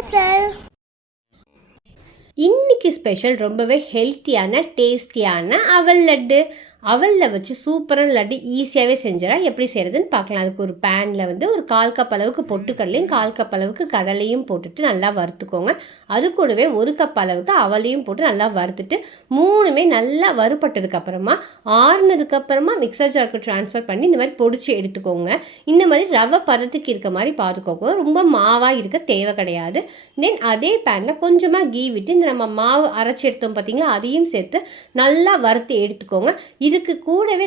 Special இன்னைக்கு special ரொம்பவே ஹெல்த்தியான டேஸ்டியான அவல் லட்டு. அவலில் வச்சு சூப்பரான லட்டு ஈஸியாகவே செஞ்சிடலாம். எப்படி செய்கிறதுன்னு பார்க்கலாம். அதுக்கு ஒரு பேனில் வந்து ஒரு 1/4 கப் அளவுக்கு பொட்டுக்கடலையும் 1/4 கப் அளவுக்கு கடலையும் போட்டுட்டு நல்லா வறுத்துக்கோங்க. அது கூடவே 1 கப் அளவுக்கு அவலையும் போட்டு நல்லா வறுத்துட்டு மூணுமே நல்லா வறுபட்டதுக்கப்புறமா ஆறுனதுக்கப்புறமா மிக்சர் ஜாருக்கு ட்ரான்ஸ்ஃபர் பண்ணி இந்த மாதிரி பொடிச்சு எடுத்துக்கோங்க. இந்த மாதிரி ரவை பதத்துக்கு இருக்க மாதிரி பார்த்துக்கோங்க. ரொம்ப மாவாக இருக்க தேவை கிடையாது. தென் அதே பேனில் கொஞ்சமாக கீ விட்டு இந்த நம்ம மாவு அரைச்சி எடுத்தோம் பார்த்தீங்களா, அதையும் சேர்த்து நல்லா வறுத்து எடுத்துக்கோங்க. இது கூடவே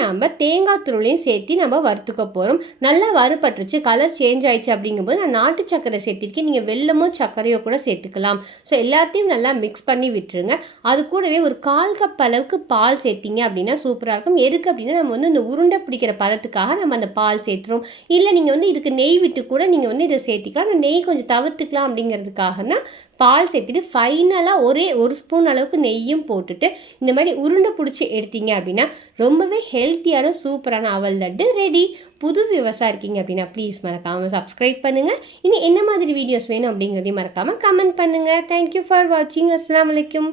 நாம் தேங்காய் துருளையும் சேர்த்து நம்ம வறுத்துக்க போகிறோம். நல்லா வறுபட்டுருச்சு, கலர் சேஞ்ச் ஆயிடுச்சு. அப்படிங்கும்போது நான் நாட்டு சர்க்கரை சேர்த்திருக்கேன். நீங்கள் வெல்லமோ சர்க்கரையோ கூட சேர்த்துக்கலாம். ஸோ எல்லாத்தையும் நல்லா மிக்ஸ் பண்ணி விட்டுருங்க. அது கூடவே ஒரு 1/4 கப் அளவுக்கு பால் சேர்த்திங்க அப்படின்னா சூப்பராக இருக்கும். எதுக்கு அப்படின்னா நம்ம வந்து இந்த உருண்டை பிடிக்கிற பதத்துக்காக நம்ம அந்த பால் சேர்த்துறோம். இல்லை நீங்கள் வந்து இதுக்கு நெய் விட்டு கூட நீங்கள் வந்து இதை சேர்த்திக்கலாம். ஆனால் நெய் கொஞ்சம் தவிர்த்துக்கலாம் அப்படிங்கிறதுக்காக தான் பால் சேர்த்துட்டு ஃபைனலாக ஒரு ஸ்பூன் அளவுக்கு நெய்யும் போட்டுட்டு இந்த மாதிரி உருண்டை பிடிச்சி எடுத்தீங்க அப்படின்னா ரொம்பவே ஹெல்த்தியான சூப்பரான அவல் லட்டு ரெடி. புது விவசாயம் இருக்கீங்க அப்படின்னா ப்ளீஸ் மறக்காமல் சப்ஸ்கிரைப் பண்ணுங்கள். இனி என்ன மாதிரி வீடியோஸ் வேணும் அப்படிங்கிறதையும் மறக்காமல் கமெண்ட் பண்ணுங்கள். தேங்க்யூ ஃபார் வாட்சிங். அஸ்ஸலாமு அலைக்கும்.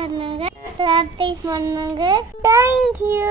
பண்ணுங்க, தேங்க்யூ.